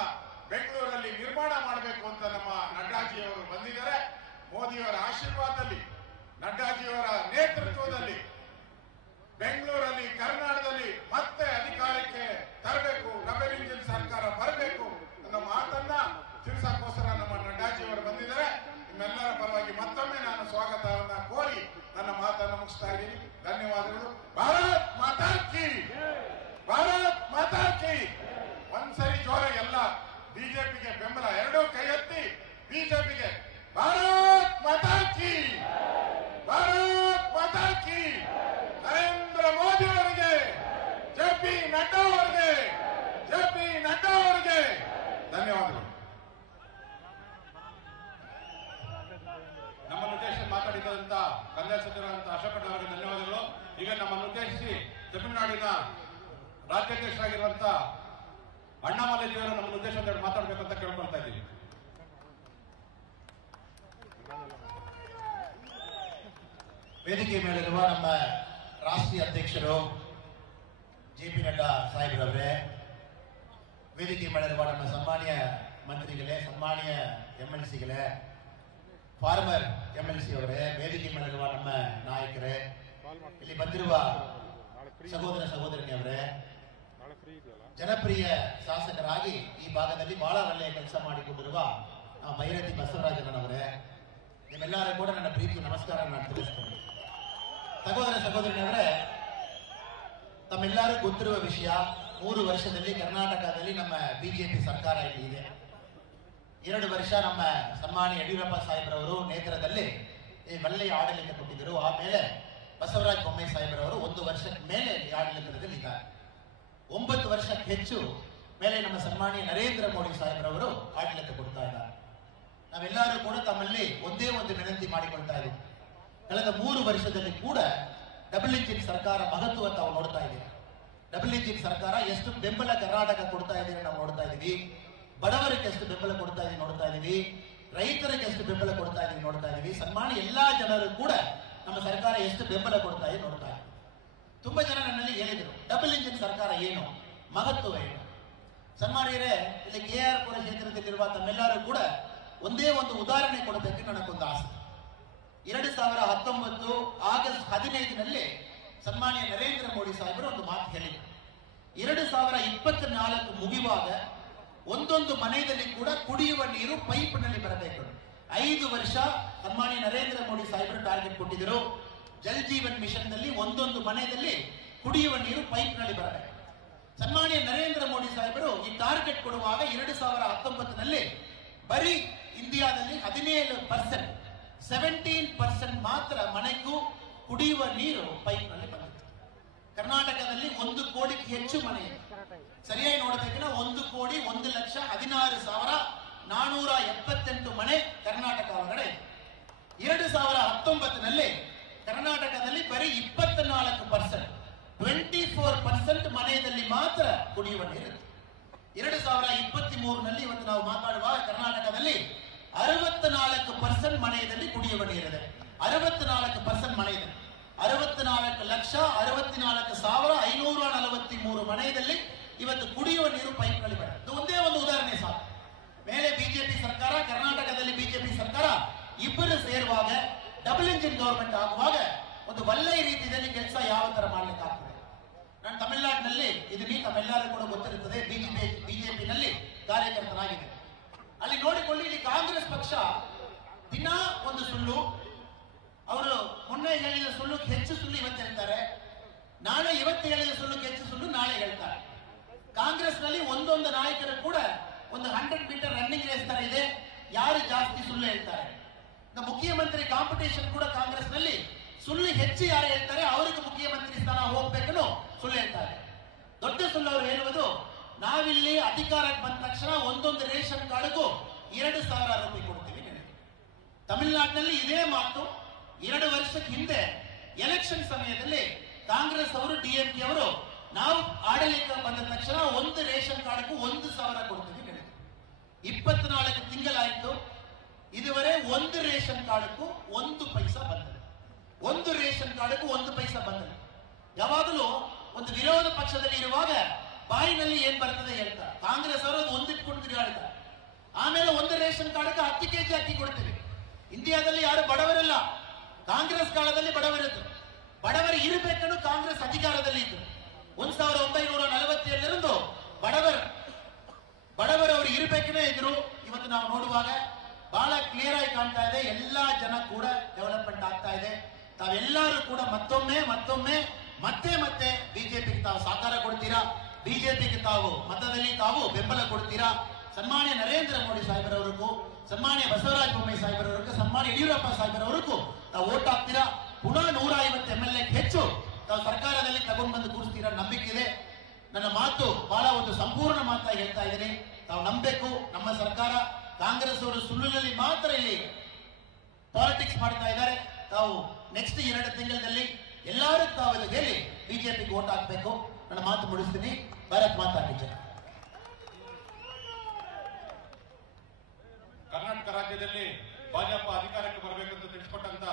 ಬೆಂಗಳೂರಲ್ಲಿ ನಿರ್ಮಾಣ ಮಾಡಬೇಕು ಅಂತ ನಮ್ಮ ನಡ್ಡಾಜಿಯವರು ಬಂದಿದ್ದಾರೆ. ಮೋದಿಯವರ ಆಶೀರ್ವಾದದಲ್ಲಿ, ನಡ್ಡಾಜಿಯವರ ನೇತೃತ್ವದಲ್ಲಿ ಬೆಂಗಳೂರಲ್ಲಿ, ಕರ್ನಾಟಕದಲ್ಲಿ ಮತ್ತೆ ಅಧಿಕಾರಕ್ಕೆ ತರಬೇಕು, ಡಬಲ್ ಇಂಜಿನ್ ಸರ್ಕಾರ ಬರಬೇಕು ಅನ್ನೋ ಮಾತನ್ನ ತಿಳಿಸಕ್ಕೋಸ್ಕರ ನಮ್ಮ ನಡ್ಡಾಜಿಯವರು ಬಂದಿದ್ದಾರೆ. ನಿಮ್ಮೆಲ್ಲರ ಪರವಾಗಿ ಮತ್ತೊಮ್ಮೆ ನಾನು ಸ್ವಾಗತವನ್ನ ಕೋರಿ ನನ್ನ ಮಾತನ್ನು ಮುಗಿಸ್ತಾ ಇದ್ದೀನಿ. ಧನ್ಯವಾದಗಳು. ಭಾರತ್ ಮಾತಾ ಕಿ, ಭಾರತ್ ಮಾತಾ ಕಿ. ಒಂದ್ಸರಿ ಜೋರ ಎಲ್ಲ ಬಿಜೆಪಿಗೆ ಬೆಂಬಲ, 2 ಕೈ ಎತ್ತಿ ಬಿಜೆಪಿಗೆ ಭಾರತ್ ಮಾತಾ ಕಿ, ಭಾರತ್ ಮಾತಾ ಕಿ. ನರೇಂದ್ರ ಮೋದಿ ಅವರಿಗೆ, JP ನಡ್ಡಾ ಅವರಿಗೆ, JP ನಡ್ಡಾ ಅವರಿಗೆ ಧನ್ಯವಾದಗಳು. ನಮ್ಮನ್ನು ಉದ್ದೇಶಿಸಿ ಮಾತಾಡಿದಂತ ಕಂದಾಯ ಸಚಿವರಾದಂತಹ ಅಶೋಕ್ ಅವರಿಗೆ ಧನ್ಯವಾದಗಳು. ಈಗ ನಮ್ಮನ್ನು ಉದ್ದೇಶಿಸಿ ತಮಿಳುನಾಡಿನ ರಾಜ್ಯಾಧ್ಯಕ್ಷರಾಗಿರುವಂತಹ ಅಣ್ಣಾಮಲೈಜಿಯವರು ನಮ್ಮನ್ನು ಉದ್ದೇಶ ಮಾತಾಡಬೇಕಂತ ಕೇಳ್ಕೊಳ್ತಾ ಇದ್ದೀವಿ. ವೇದಿಕೆ ಮೇಲಿರುವ ನಮ್ಮ ರಾಷ್ಟ್ರೀಯ ಅಧ್ಯಕ್ಷರು ಜೆ.ಪಿ. ನಡ್ಡಾ ಸಾಹೇಬ್ರವರೇ, ವೇದಿಕೆ ಮೇಲಿರುವ ನಮ್ಮ ಸನ್ಮಾನ್ಯ ಮಂತ್ರಿಗಳೇ, ಸನ್ಮಾನ್ಯ MLCಗಳೇ, ಫಾರ್ಮರ್ MLC ಅವರೇ, ವೇದಿಕೆ ಮೇಲಿರುವ ನಮ್ಮ ನಾಯಕರೇ, ಇಲ್ಲಿ ಬಂದಿರುವ ಸಹೋದರ ಸಹೋದರಿಯವರೇ, ಜನಪ್ರಿಯ ಶಾಸಕರಾಗಿ ಈ ಭಾಗದಲ್ಲಿ ಬಹಳ ಒಳ್ಳೆಯ ಕೆಲಸ ಮಾಡಿಕೊಂಡಿರುವ ಭೈರತಿ ಬಸವರಾಜನವರೇ, ನಿಮ್ಮೆಲ್ಲರೂ ಕೂಡ ನನ್ನ ಪ್ರೀತಿ ನಮಸ್ಕಾರ ನಾನು ತಿಳಿಸ್ತೇನೆ. ಸಹೋದರ ಸಹೋದರಿಯವರೇ, ತಮ್ಮೆಲ್ಲರಿಗೂ ಗೊತ್ತಿರುವ ವಿಷಯ, 3 ವರ್ಷದಲ್ಲಿ ಕರ್ನಾಟಕದಲ್ಲಿ ನಮ್ಮ ಬಿಜೆಪಿ ಸರ್ಕಾರ ಇಲ್ಲಿ ಇದೆ. 2 ವರ್ಷ ನಮ್ಮ ಸನ್ಮಾನ್ಯ ಯಡಿಯೂರಪ್ಪ ಸಾಹೇಬ್ರವರು ನೇತೃತ್ವದಲ್ಲಿ ಈ ಒಳ್ಳೆಯ ಆಡಳಿತ ಕೊಟ್ಟಿದ್ದರು. ಆಮೇಲೆ ಬಸವರಾಜ ಬೊಮ್ಮಾಯಿ ಸಾಹೇಬ್ರವರು 1 ವರ್ಷದ ಮೇಲೆ ಆಡಳಿತದಲ್ಲಿ ಇದ್ದಾರೆ. 9 ವರ್ಷಕ್ಕೆ ಹೆಚ್ಚು ಮೇಲೆ ನಮ್ಮ ಸನ್ಮಾನ್ಯ ನರೇಂದ್ರ ಮೋದಿ ಸಾಹೇಬ್ರವರು ಆಡಳಿತ ಕೊಡ್ತಾ ಇದ್ದಾರೆ. ನಾವೆಲ್ಲರೂ ಕೂಡ ತಮ್ಮಲ್ಲಿ ಒಂದೇ ಒಂದು ವಿನಂತಿ ಮಾಡಿಕೊಳ್ತಾ ಇದ್ದೀವಿ. ಕಳೆದ 3 ವರ್ಷದಲ್ಲಿ ಕೂಡ ಡಬಲ್ ಇಂಜಿನ್ ಸರ್ಕಾರ ಮಹತ್ವ ತಾವು ನೋಡ್ತಾ ಇದ್ದೀವಿ. ಡಬಲ್ ಇಂಜಿನ್ ಸರ್ಕಾರ ಎಷ್ಟು ಬೆಂಬಲ ಕರ್ನಾಟಕ ಕೊಡ್ತಾ ಇದ್ದೀವಿ ನಾವು ನೋಡ್ತಾ ಇದ್ದೀವಿ. ಬಡವರಿಗೆ ಎಷ್ಟು ಬೆಂಬಲ ಕೊಡ್ತಾ ಇದೀವಿ ನೋಡ್ತಾ ಇದೀವಿ. ರೈತರಿಗೆ ಎಷ್ಟು ಬೆಂಬಲ ಕೊಡ್ತಾ ಇದೀವಿ ನೋಡ್ತಾ ಇದೀವಿ. ಸನ್ಮಾನ್ಯ ಎಲ್ಲಾ ಜನರು ಕೂಡ ನಮ್ಮ ಸರ್ಕಾರ ಎಷ್ಟು ಬೆಂಬಲ ಕೊಡ್ತಾ ಇದೆ ನೋಡ್ತಾ ಇದ್ದೀವಿ. ತುಂಬಾ ಜನ ನನ್ನಲ್ಲಿ ಹೇಳಿದರು, ಡಬಲ್ ಇಂಜಿನ್ ಸರ್ಕಾರ ಏನು, ಮಹತ್ವ ಏನು. ಸನ್ಮಾನ್ಯರೇ, ಇಲ್ಲಿ KR ಪುರ ಕ್ಷೇತ್ರದಲ್ಲಿರುವ ತಮ್ಮೆಲ್ಲರೂ ಕೂಡ ಒಂದೇ ಒಂದು ಉದಾಹರಣೆ ಕೊಡಬೇಕು ನನಗೊಂದು ಆಸೆ. 2019 ಆಗಸ್ಟ್ 15ನಲ್ಲಿ ಸನ್ಮಾನ್ಯ ನರೇಂದ್ರ ಮೋದಿ ಸಾಹೇಬರು ಒಂದು ಮಾತು ಹೇಳಿದರು. 2024 ಮುಗಿಯುವಾಗ ಒಂದೊಂದು ಮನೆಯಲ್ಲಿ ಕೂಡ ಕುಡಿಯುವ ನೀರು ಪೈಪ್ನಲ್ಲಿ ಬರಬೇಕು. 5 ವರ್ಷ ಸನ್ಮಾನ್ಯ ನರೇಂದ್ರ ಮೋದಿ ಸಾಹೇಬರು ಟಾರ್ಗೆಟ್ ಕೊಟ್ಟಿದ್ದರು. ಜಲ್ ಜೀವನ್ ಮಿಷನ್ ನಲ್ಲಿ ಒಂದೊಂದು ಮನೆಯಲ್ಲಿ ಕುಡಿಯುವ ನೀರು ಪೈಪ್ನಲ್ಲಿ ಬರಬೇಕು. ಸನ್ಮಾನ್ಯ ನರೇಂದ್ರ ಮೋದಿ ಸಾಹೇಬರು ಈ ಟಾರ್ಗೆಟ್ ಕೊಡುವಾಗ 2019ನಲ್ಲಿ ಬರೀ ಇಂಡಿಯಾದಲ್ಲಿ 17% ಮಾತ್ರ ಮನೆಗೂ ಕುಡಿಯುವ ನೀರು ಪೈಪ್ನಲ್ಲಿ ಬಂದಿದೆ. ಕರ್ನಾಟಕದಲ್ಲಿ 1 ಕೋಟಿಗೆ ಹೆಚ್ಚು ಮನೆ ಇದೆ. ಸರಿಯಾಗಿ ನೋಡಬೇಕಂದ್ರೆ 1,01,16,478 ಮನೆ ಕರ್ನಾಟಕ ಒಳಗಡೆ. 2019ನಲ್ಲಿ ಕರ್ನಾಟಕದಲ್ಲಿ ಬರೀ 24% ಮನೆಯಲ್ಲಿ ಮಾತ್ರ ಕುಡಿಯುವ ನೀರು. 2023ನಲ್ಲಿ ಇವತ್ತು ನಾವು ಮಾತಾಡುವಾಗ ಕರ್ನಾಟಕದಲ್ಲಿ 64% ಮನೆಯಲ್ಲಿ ಕುಡಿಯುವ ನೀರಿದೆ. 64% ಮನೆ ಇದೆ. 64,64,543 ಮನೆಯಲ್ಲಿ ಇವತ್ತು ಕುಡಿಯುವ ನೀರು ಪೈಪ್ನಲ್ಲಿ ಬರುತ್ತೆ. ಇದು ಒಂದೇ ಒಂದು ಉದಾಹರಣೆ ಸಾಕು. ಮೇಲೆ ಬಿಜೆಪಿ ಸರ್ಕಾರ, ಕರ್ನಾಟಕದಲ್ಲಿ ಬಿಜೆಪಿ ಸರ್ಕಾರ ಇಬ್ಬರು ಸೇರುವಾಗ ಡಬಲ್ ಇಂಜಿನ್ ಗವರ್ಮೆಂಟ್ ಆಗುವಾಗ ಒಂದು ಒಳ್ಳೆಯ ರೀತಿಯಲ್ಲಿ ಕೆಲಸ ಯಾವ ತರ ಮಾಡ್ಲಿಕ್ಕೆ ಆಗ್ತದೆ. ನಾನು ತಮಿಳುನಾಡಿನಲ್ಲಿ ಇದೀನಿ, ತಮ್ಮೆಲ್ಲರೂ ಕೂಡ ಗೊತ್ತಿರುತ್ತದೆ. ಬಿಜೆಪಿನಲ್ಲಿ ಕಾರ್ಯಕರ್ತನಾಗಿದೆ. ಅಲ್ಲಿ ನೋಡಿಕೊಳ್ಳಿ, ಇಲ್ಲಿ ಕಾಂಗ್ರೆಸ್ ಪಕ್ಷ ದಿನ ಒಂದು ಸುಳ್ಳು, ಅವರು ಮೊನ್ನೆ ಹೇಳಿದ ಸುಳ್ಳುಗೆ ಹೆಚ್ಚು ಸುಳ್ಳು ಇವತ್ತು ಹೇಳ್ತಾರೆ, ನಾಳೆ ಇವತ್ತು ಹೇಳಿದ ಸುಳ್ಳುಗೆ ಹೆಚ್ಚು ಸುಳ್ಳು ನಾಳೆ ಹೇಳ್ತಾರೆ. ಕಾಂಗ್ರೆಸ್ ನಲ್ಲಿ ಒಂದೊಂದು ನಾಯಕರು ಕೂಡ ಒಂದು 100 ಮೀಟರ್ ರನ್ನಿಂಗ್ ರೇಸ್ ತರ ಇದೆ, ಯಾರು ಜಾಸ್ತಿ ಸುಳ್ಳು ಹೇಳ್ತಾರೆ. ಮುಖ್ಯಮಂತ್ರಿ ಕಾಂಪಿಟೇಷನ್ ಕೂಡ ಕಾಂಗ್ರೆಸ್ ನಲ್ಲಿ ಸುಳ್ಳು ಹೆಚ್ಚು ಯಾರು ಹೇಳ್ತಾರೆ ಅವರಿಗೆ ಮುಖ್ಯಮಂತ್ರಿ ಸ್ಥಾನ ಹೋಗ್ಬೇಕನ್ನು ಸುಳ್ಳು ಹೇಳ್ತಾರೆ. ದೊಡ್ಡ ಸುಳ್ಳು ಅವರು ಹೇಳುವುದು, ನಾವಿಲ್ಲಿ ಅಧಿಕಾರಕ್ಕೆ ಬಂದ ತಕ್ಷಣ ಒಂದೊಂದು ರೇಷನ್ ಕಾರ್ಡ್ಗೂ 2,000 ರೂಪಾಯಿ ಕೊಡ್ತೀವಿ. ತಮಿಳುನಾಡಿನಲ್ಲಿ ಇದೇ ಮಾತು 2 ವರ್ಷಕ್ಕೆ ಹಿಂದೆ ಎಲೆಕ್ಷನ್ ಸಮಯದಲ್ಲಿ ಕಾಂಗ್ರೆಸ್ ಅವರು DMK ಅವರು ನಾವು ಆಡಳಿತ ಬಂದ ತಕ್ಷಣ ಒಂದು ರೇಷನ್ ಕಾರ್ಡ್ಗೂ 1,000 ಕೊಡ್ತೀವಿ. 24 ತಿಂಗಳಾಯ್ತು, ಇದುವರೆ ಒಂದು ರೇಷನ್ ಕಾರ್ಡ್ಗೂ 1 ಪೈಸಾ ಬಂದಿದೆ. ಒಂದು ರೇಷನ್ ಕಾರ್ಡ್ಗೂ 1 ಪೈಸಾ ಬಂದಿದೆ. ಯಾವಾಗಲೂ ಒಂದು ವಿರೋಧ ಪಕ್ಷದಲ್ಲಿ ಇರುವಾಗ ಬಾಯಿನಲ್ಲಿ ಏನ್ ಬರ್ತದೆ ಹೇಳ್ತಾರೆ. ಕಾಂಗ್ರೆಸ್ ಅವರು ಒಂದಿಟ್ಕೊಂಡು ತಿರುಗಾಡ್ತಾರೆ. ಆಮೇಲೆ ಒಂದು ರೇಷನ್ ಕಾರ್ಡ್ಗೆ 10 kg ಅಕ್ಕಿ ಕೊಡ್ತೀವಿ. ಇಂಡಿಯಾದಲ್ಲಿ ಯಾರು ಬಡವರಲ್ಲ, ಕಾಂಗ್ರೆಸ್ ಕಾಲದಲ್ಲಿ ಬಡವರಿದ್ರು. ಬಡವರು ಇರಬೇಕನ್ನು ಕಾಂಗ್ರೆಸ್ ಅಧಿಕಾರದಲ್ಲಿ ಇದ್ರು. 1947ರಿಂದ ಬಡವರು ಅವರು ಇರಬೇಕೇ ಇದ್ರು. ಇವತ್ತು ನಾವು ನೋಡುವಾಗ ಬಹಳ ಕ್ಲಿಯರ್ ಆಗಿ ಕಾಣ್ತಾ ಇದೆ, ಎಲ್ಲಾ ಜನ ಕೂಡ ಡೆವಲಪ್ಮೆಂಟ್ ಆಗ್ತಾ ಇದೆ. ತಾವೆಲ್ಲರೂ ಕೂಡ ಮತ್ತೆ ಬಿಜೆಪಿಗೆ ತಾವು ಸಹಕಾರ ಕೊಡ್ತೀರಾ, ಬಿಜೆಪಿಗೆ ತಾವು ಮತದಲ್ಲಿ ತಾವು ಬೆಂಬಲ ಕೊಡ್ತೀರಾ. ಸನ್ಮಾನ್ಯ ನರೇಂದ್ರ ಮೋದಿ ಸಾಹೇಬರವರಿಗೂ, ಸನ್ಮಾನ್ಯ ಬಸವರಾಜ ಬೊಮ್ಮಾಯಿ ಸಾಹೇಬರವರಿಗೂ, ಸನ್ಮಾನ್ಯ ಯಡಿಯೂರಪ್ಪ ಸಾಹೇಬರವರಿಗೂ ತಾವು ವೋಟ್ ಹಾಕ್ತೀರಾ. ಪುನಃ 150 MLA ಹೆಚ್ಚು ತಾವು ಸರ್ಕಾರದಲ್ಲಿ ತಗೊಂಡು ಬಂದು ಕೂರಿಸ್ತೀರಾ ನಂಬಿಕೆ ಇದೆ. ನನ್ನ ಮಾತು ಬಹಳ ಒಂದು ಸಂಪೂರ್ಣ ಮಾತಾಗಿ ಹೇಳ್ತಾ ಇದ್ದೀನಿ. ತಾವು ನಂಬಬೇಕು. ನಮ್ಮ ಸರ್ಕಾರ, ಕಾಂಗ್ರೆಸ್ ಅವರು ಸುಳ್ಳಿನಲ್ಲಿ ಮಾತ್ರ ಇಲ್ಲಿ ಪಾಲಿಟಿಕ್ಸ್ ಮಾಡ್ತಾ ಇದ್ದಾರೆ. ತಾವು ನೆಕ್ಸ್ಟ್ 2 ತಿಂಗಳಲ್ಲಿ ಎಲ್ಲರೂ ತಾವು ಹೇಳಿ ಬಿಜೆಪಿಗೆ ವೋಟ್ ಹಾಕಬೇಕು. ನನ್ನ ಮಾತು ಮುಗಿಸ್ತೀನಿ. ಭಾರತ್ ಮಾತಾ ಕಿ ಜೈ. ಕರ್ನಾಟಕ ರಾಜ್ಯದಲ್ಲಿ ಭಾಜಪ ಅಧಿಕಾರಕ್ಕೆ ಬರಬೇಕಂತ ತಿಳಿಸಿಕೊಟ್ಟಂತ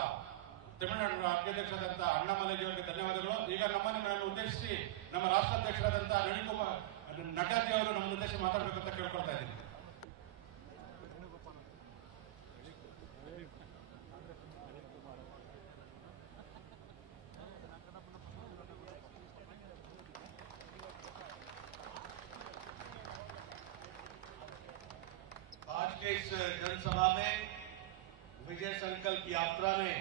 ತಮಿಳುನಾಡಿನ ಅಧ್ಯಕ್ಷರಾದಂತಹ ಅಣ್ಣಾಮಲೈಜಿ ಅವರಿಗೆ ಧನ್ಯವಾದಗಳು. ಈಗ ನಮ್ಮನ್ನು ಉದ್ದೇಶಿಸಿ ನಮ್ಮ ರಾಷ್ಟ್ರಾಧ್ಯಕ್ಷರಾದಂತಹ ನಡ್ಡಾಜಿ ಅವರು ನಮ್ಮ ಉದ್ದೇಶ ಮಾತಾಡಬೇಕಂತ ಕೇಳ್ಕೊಳ್ತಾ ಇದ್ದೀನಿ. आज के इस जनसभा में विजय संकल्प यात्रा में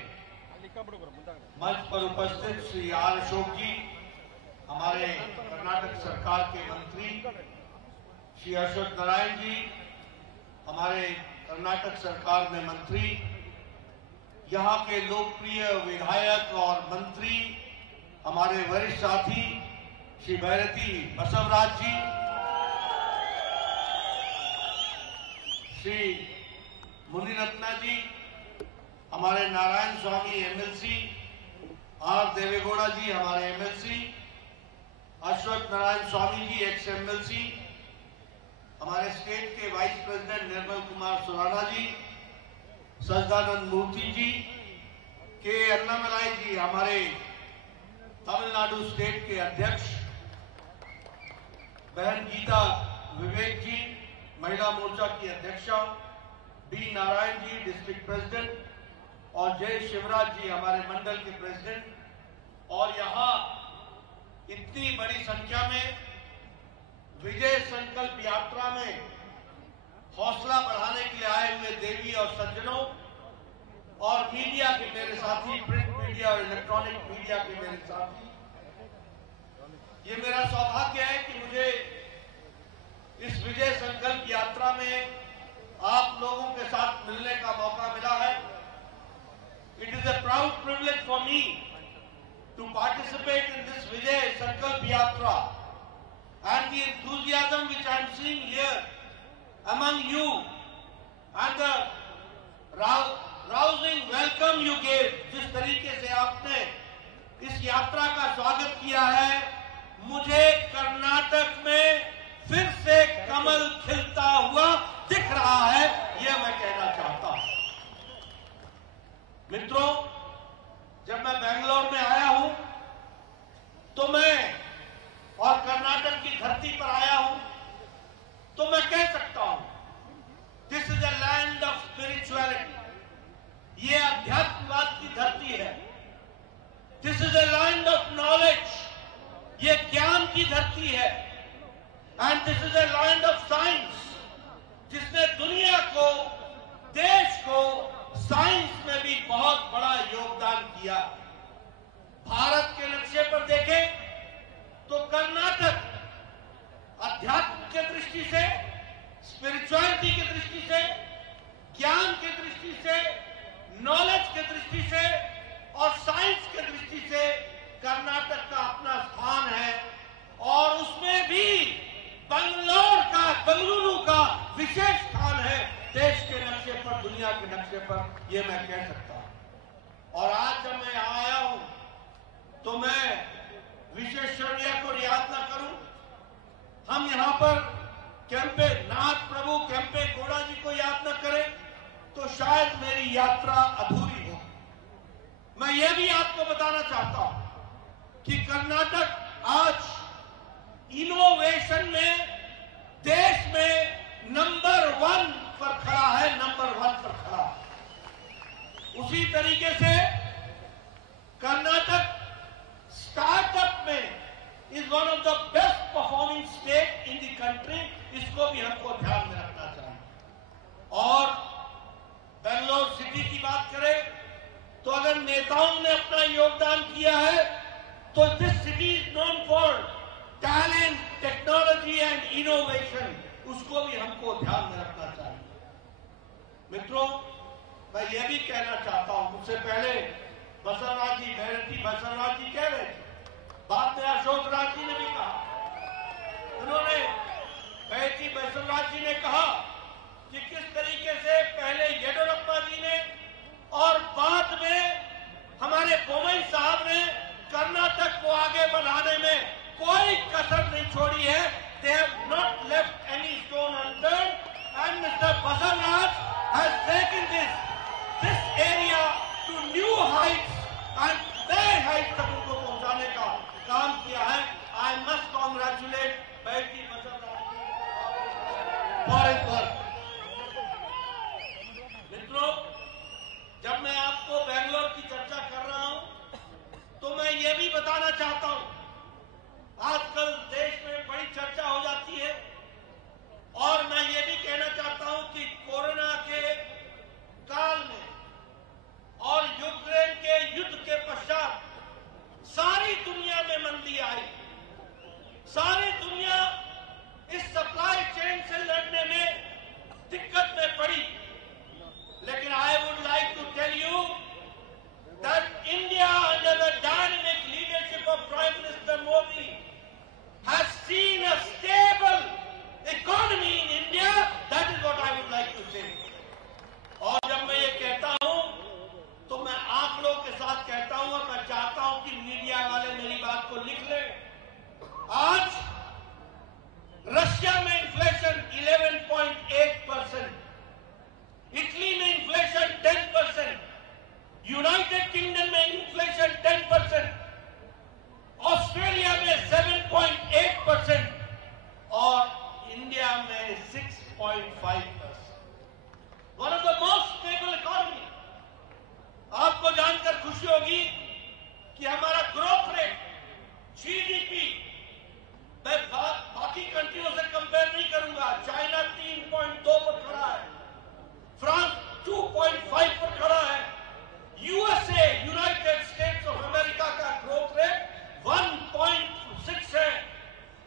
मंच पर उपस्थित श्री आर अशोक जी, हमारे कर्नाटक सरकार के मंत्री श्री अश्वत्थ नारायण जी, हमारे कर्नाटक सरकार में मंत्री, यहाँ के लोकप्रिय विधायक और मंत्री हमारे वरिष्ठ साथी श्री भैरती बसवराज जी, श्री मुनिरत्ना जी, हमारे नारायण स्वामी एमएलसी, आर देवेगौड़ा जी हमारे एमएलसी, अश्वत्थ नारायण स्वामी जी एक्स एमएलसी, हमारे स्टेट के वाइस प्रेसिडेंट निर्मल कुमार सुराना जी, सजदानंद मूर्ति जी, के अन्नामलाई जी हमारे तमिलनाडु स्टेट के अध्यक्ष, बहन गीता विवेक जी महिला मोर्चा की अध्यक्षा, बी नारायण जी डिस्ट्रिक्ट प्रेसिडेंट और जय शिवराज जी हमारे मंडल के प्रेसिडेंट, और यहाँ इतनी बड़ी संख्या में विजय संकल्प यात्रा में हौसला बढ़ाने के लिए आए हुए देवी और सज्जनों और मीडिया के मेरे साथी, प्रिंट मीडिया और इलेक्ट्रॉनिक मीडिया के मेरे साथी, ये मेरा सौभाग्य है कि मुझे इस विजय संकल्प यात्रा में आप लोगों के साथ मिलने का मौका मिला है. It is a proud privilege for me to participate in this Vijay Sankalp Yatra, and the enthusiasm which I am seeing here among you and the rousing welcome you gave, जिस तरीके से आपने इस यात्रा का स्वागत किया है, मुझे कर्नाटक में फिर से कमल खिलता हुआ दिख रहा है, यह मैं कहना चाहता हूं. मित्रों, जब मैं बेंगलोर में आया हूं तो मैं और कर्नाटक की धरती पर आया हूं तो मैं कह सकता हूं, this is a land of spirituality. ये अध्यात्मवाद की धरती है. This is a land of knowledge. ये ज्ञान की धरती है. And this is a land of science, जिसने दुनिया को, देश को साइंस में भी बहुत बड़ा योगदान किया. भारत के नक्शे पर देखें तो कर्नाटक अध्यात्म के दृष्टि से, स्पिरिचुअलिटी की दृष्टि से, ज्ञान की दृष्टि से, नॉलेज की दृष्टि से और साइंस की दृष्टि से कर्नाटक का अपना स्थान है. और उसमें भी बेंगलुरु का विशेष स्थान है देश के नक्शे पर, दुनिया के नक्शे पर, ये मैं कह सकता हूं. और आज जब मैं यहां आया हूं तो मैं विश्वेश्वरैया को याद न करूं, हम यहां पर नाथ प्रभु केम्पे गौड़ा जी को याद न करें तो शायद मेरी यात्रा अधूरी हो. मैं ये भी आपको बताना चाहता हूं कि कर्नाटक आज इनोवेशन में देश में नंबर 1 पर खड़ा है, नंबर 1 पर खड़ा. उसी तरीके से कर्नाटक स्टार्टअप में is one of the best performing state in the country. इसको भी हमको ध्यान में रखना चाहिए. और बेंगलोर सिटी की बात करें तो अगर नेताओं ने अपना योगदान किया है तो this city is known for talent, technology and innovation. उसको भी हमको ध्यान में रखना चाहिए. मित्रों, मैं ये भी कहना चाहता हूं, मुझसे पहले बसवराज जी, भैरती बसवराज जी कह रहे थे, बाद में अशोक राज जी ने भी कहा. उन्होंने, भैरती बसवराज जी ने कहा कि किस तरीके से पहले येडियुरप्पा जी ने और बाद में हमारे बोम्मई साहब ने कर्नाटक को आगे बढ़ाने में कोई कसर नहीं छोड़ी है. They have not left any stone unturned, and Mr. Basavaraj has taken this area to new heights बैठी फसल फॉरेस्ट वर्क। मित्रों, जब मैं आपको बेंगलोर की चर्चा कर रहा हूं तो मैं ये भी बताना चाहता हूं, आजकल देश में बड़ी चर्चा हो जाती है और मैं ये भी कहना चाहता हूं कि कोरोना के काल में और यूक्रेन के युद्ध के पश्चात सारी दुनिया में मंदी आई, सारी दुनिया इस सप्लाई चेन से लड़ने में दिक्कत में पड़ी। लेकिन I would like to tell you that India under the dynamic leadership of prime minister Modi has seen a stable economy in India. That is what I would like to say. और जब मैं ये कहता हूं तो मैं आंकड़ों के साथ कहता हूं और मैं चाहता हूं कि मीडिया वाले मेरी बात को लिख लें। आज रशिया में इन्फ्लेशन 11.8%, इटली में इन्फ्लेशन 10%, यूनाइटेड किंगडम में इन्फ्लेशन 10%, ऑस्ट्रेलिया में 7.8% और इंडिया में 6.5%। One of the most stable economy. आपको जानकर खुशी होगी कि हमारा ग्रोथ रेट, जीडीपी, मैं बाकी कंट्रियों से कंपेयर नहीं करूंगा। चाइना 3.2 पर खड़ा है, फ्रांस 2.5 पर खड़ा है, USA United states of America का ग्रोथ रेट 1.6 है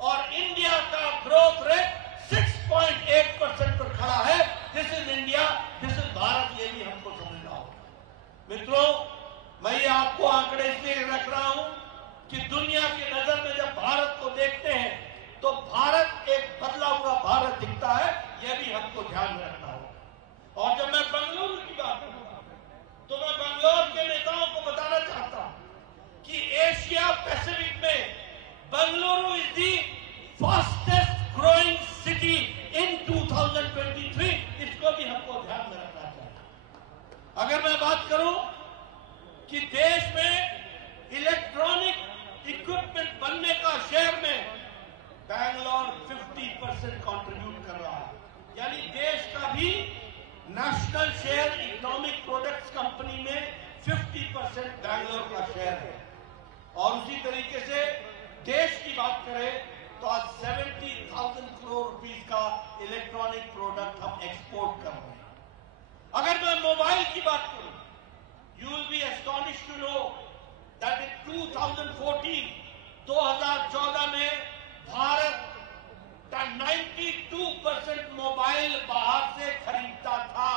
और इंडिया का ग्रोथ रेट 6.8% पर खड़ा है। This is India, this is Bharat, ये भी हमको समझना होगा। मित्रों, मैं ये आपको आंकड़े इसलिए रख रहा हूं कि दुनिया की नजर में जब भारत को देखते हैं तो भारत एक बदला हुआ भारत दिखता है, यह भी हमको ध्यान में रखना होगा। और जब मैं बेंगलुरु की बात करूंगा तो मैं बेंगलोर के नेताओं को बताना चाहता हूं कि एशिया पैसिफिक में Bengaluru is the fastest growing city in 2023। इसको भी हमको ध्यान में रखना चाहिए। अगर मैं बात करूं कि देश में इलेक्ट्रॉनिक इक्विपमेंट बनने का शेयर में बेंगलोर 50% कंट्रीब्यूट कर रहा है, यानी देश का भी national share economic products company में 50% बेंगलोर का शेयर है। और उसी तरीके से देश की बात करें तो आज 70,000 करोड़ रुपीस का इलेक्ट्रॉनिक प्रोडक्ट हम एक्सपोर्ट कर रहे हैं। अगर मैं मोबाइल की बात करूं, you will be astonished to know that in 2014 में भारत 92% मोबाइल बाहर से खरीदता था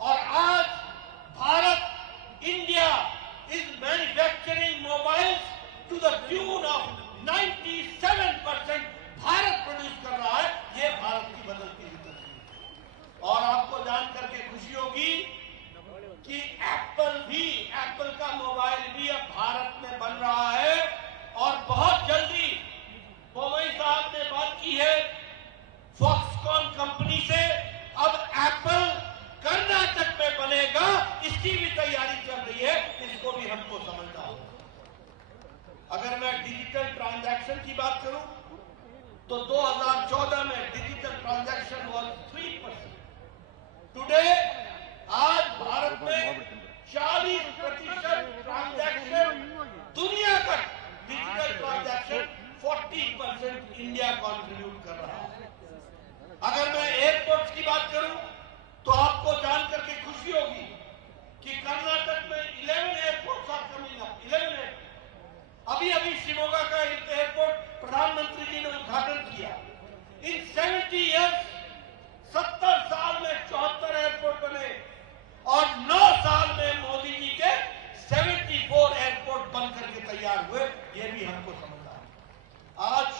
और आज Bharat, India is manufacturing mobiles to the tune of 97% Bharat प्रोड्यूस कर रहा है। ये भारत की बदलती हुई तस्वीर। और आपको जान करके खुशी होगी कि एप्पल का मोबाइल भी अब भारत में बन रहा है और बहुत जल्दी बोमई साहब ने बात की है फॉक्सकॉन कंपनी से, अब एप्पल कर्नाटक में बनेगा, इसकी भी तैयारी चल रही है, इसको भी हमको समझना होगा। अगर मैं डिजिटल ट्रांजैक्शन की बात करूं तो 2014 में डिजिटल ट्रांजैक्शन वाज 3%। टुडे आज भारत में 40% ट्रांजैक्शन दुनिया का डिजिटल ट्रांजैक्शन 40% इंडिया कंट्रीब्यूट कर रहा है। अगर मैं एयरपोर्ट्स की बात करूं तो आपको जान करके खुशी होगी कि कर्नाटक में 11 airports are coming up. 11 airport. अभी शिमोगा का एयरपोर्ट प्रधानमंत्री जी ने उद्घाटन किया। इन 70 इयर्स 70 साल में 74 एयरपोर्ट बने और 9 साल में मोदी जी के 74 एयरपोर्ट बन करके तैयार हुए। ये भी हमको समझना है। आज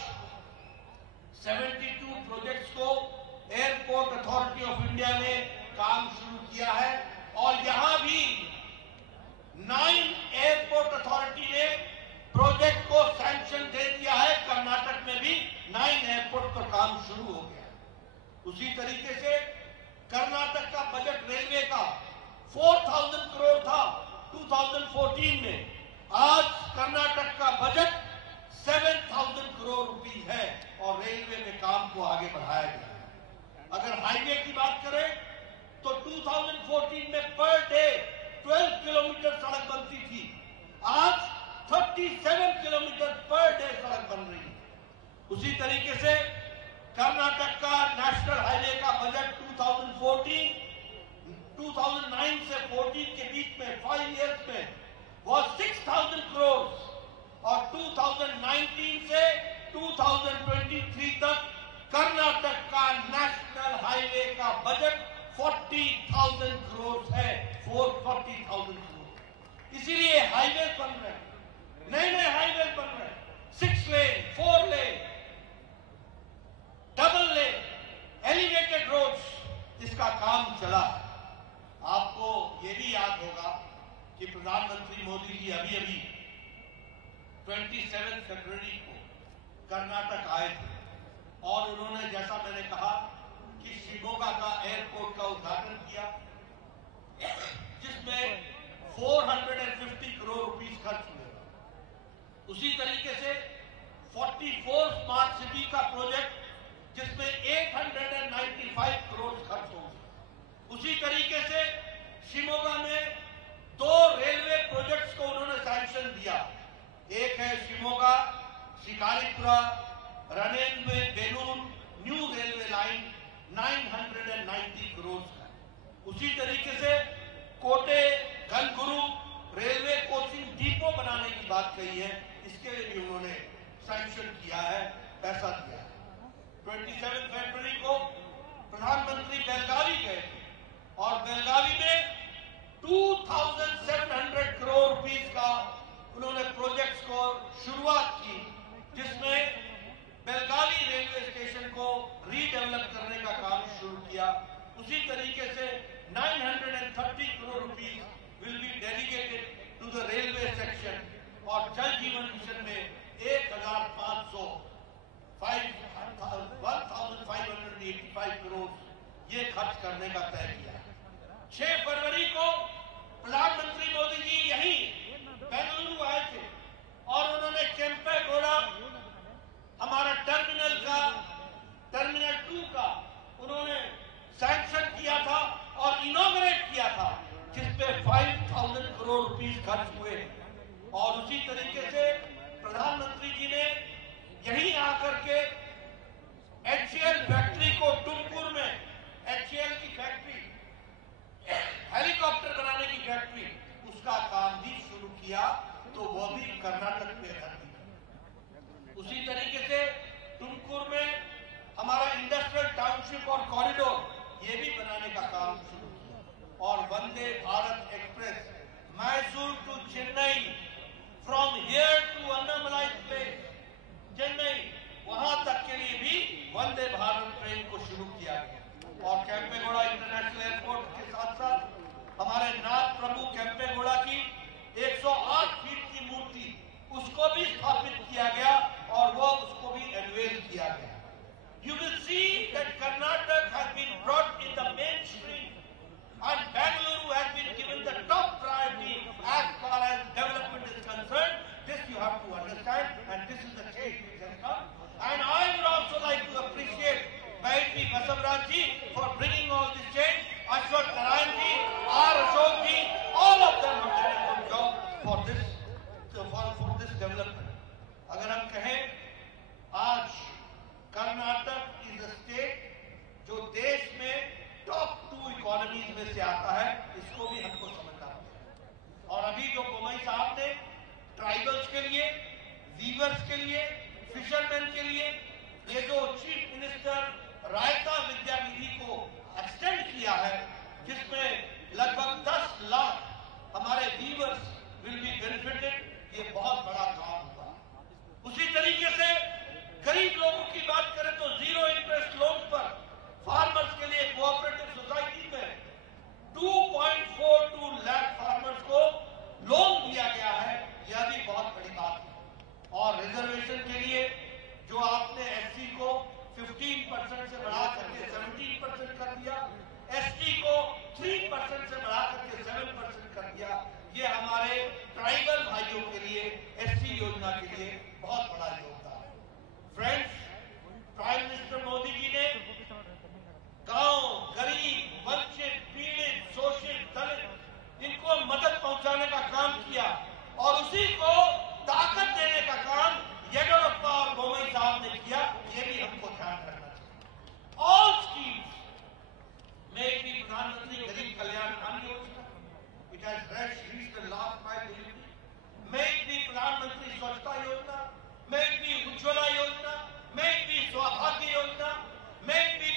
72 प्रोजेक्ट्स को एयरपोर्ट अथॉरिटी ऑफ इंडिया ने काम शुरू किया है और यहां भी 9 एयरपोर्ट अथॉरिटी ने प्रोजेक्ट को सैंक्शन दे दिया है। कर्नाटक में भी 9 एयरपोर्ट पर काम शुरू हो गया। उसी तरीके से कर्नाटक का बजट रेलवे का 4000 करोड़ था 2014 में। आज कर्नाटक का बजट 7000 करोड़ रुपीस है और उसी तरीके से कर्नाटक का नेशनल हाईवे का बजट 2009 से 14 के बीच में 5 इयर्स में वो 6,000 करोड़ और 2019 से 2023 तक कर्नाटक का नेशनल हाईवे का बजट 40,000 करोड़ है। 440,000 करोड़। इसीलिए हाईवे बन रहे हैं, नए नए हाईवे बन रहे हैं, 6 लेन, 4 लेन, डबल लेन, एलिवेटेड रोड्स, इसका काम चला। आपको ये भी याद होगा कि प्रधानमंत्री मोदी जी अभी अभी 27 फरवरी को कर्नाटक आए थे और उन्होंने, जैसा मैंने कहा, कि शिमोगा का एयरपोर्ट का उद्घाटन किया, जिसमें 450 करोड़ रुपीस खर्च हुए। उसी तरीके से 44 स्मार्ट सिटी का प्रोजेक्ट, जिसमें 895 करोड़ खर्च होंगे। उसी तरीके से शिमोगा में 2 रेलवे प्रोजेक्ट्स को उन्होंने सैंक्शन दिया। एक है शिमोगा शिकारीपुरा रनेनवे Belur new railway line 990 crore का। उसी तरीके से कोटे गनगुरु रेलवे कोचिंग डिपो बनाने की बात कही है, इसके लिए भी उन्होंने सैंक्शन किया है, पैसा दिया है। 27 फरवरी को प्रधानमंत्री बेलगावी गए थे और बेलगावी में 2,700 करोड़ रुपीस का उन्होंने प्रोजेक्ट्स को शुरुआत की, जिसमें बेलगावी रेलवे स्टेशन को रीडेवलप करने का काम शुरू किया। उसी तरीके से 930 crore rupees will be dedicated to the railway section और जल जीवन मिशन में 1,585 करोड़ ये खर्च करने का तय किया। 6 फरवरी को प्रधानमंत्री मोदी जी यहीं बेंगलुरु आए थे और उन्होंने केम्पेगौड़ा हमारा टर्मिनल 2 का उन्होंने सैंक्शन किया था और इनॉग्रेट किया था, जिसपे 5,000 करोड़ रुपीस खर्च हुए। और उसी तरीके से प्रधानमंत्री जी ने यहीं आकर के HAL फैक्ट्री को टुमकुर में, HAL की फैक्ट्री, हेलीकॉप्टर बनाने की फैक्ट्री, उसका काम भी शुरू किया, तो वो भी कर्नाटक में है। उसी तरीके से टुमकुर में हमारा इंडस्ट्रियल टाउनशिप और कॉरिडोर ये भी बनाने का काम शुरू किया। और Vande Bharat express Mysore to Chennai, from here to Annamalai place Chennai, वहां तक के लिए भी वंदे भारत ट्रेन को शुरू किया गया। और केम्पेगौड़ा इंटरनेशनल एयरपोर्ट के साथ साथ हमारे नाथ प्रभु केम्पेगौड़ा की 108 फीट की मूर्ति, उसको भी स्थापित किया गया और वो उसको भी अनवेल किया गया। You will see that Karnataka has been brought in the mainstream and Bengaluru has been given the top priority as far as development is concerned. This you have to understand, and this is the change which has come. And I would also like to appreciate Vaidhi Basavaraj ji for bringing all this change. Ashwat Narayan ji, R. Ashok ji, all of them have done a good job for this development. अगर हम कहें, आज Karnataka is a state जो देश में टॉप 2 इकोनॉमीज में से आता है, इसको भी हमको समझना है। और अभी जो बोमई साहब ने ट्राइबल्स के लिए, वीवर्स के लिए, फिशरमैन के लिए ये जो चीफ मिनिस्टर रायता विद्या निधि को एक्सटेंड किया है, जिसमें लगभग 10 लाख हमारे वीवर्स विल बी बेनिफिटेड, ये बहुत बड़ा काम हुआ। उसी तरीके से गरीब लोगों की बात करें तो 0 इंटरेस्ट लोन पर फार्मर्स के लिए कोऑपरेटिव सोसाइटी में 2.42 लाख फार्मर्स को लोन दिया गया है, यह भी बहुत बड़ी बात है। और रिजर्वेशन के लिए जो आपने SC को 15% से बढ़ा करके 17% कर दिया, ST को 3% से बढ़ा करके 7% कर दिया, ये हमारे ट्राइबल भाइयों के लिए SC योजना के लिए बहुत बड़ा योगदान है। फ्रेंड्स, प्राइम मिनिस्टर मोदी जी ने गांव, गरीब, वंचित, पीड़ित, शोषित, दलित, इनको मदद पहुंचाने का काम किया और उसी को ताकत देने का काम येडियुरप्पा और बोमई साहब ने किया। has reached the last mile delivery. May it be Pradhan Mantri Swachhta Yojana, may it be Ujjwala Yojana, may it be Saubhagya Yojana, may it be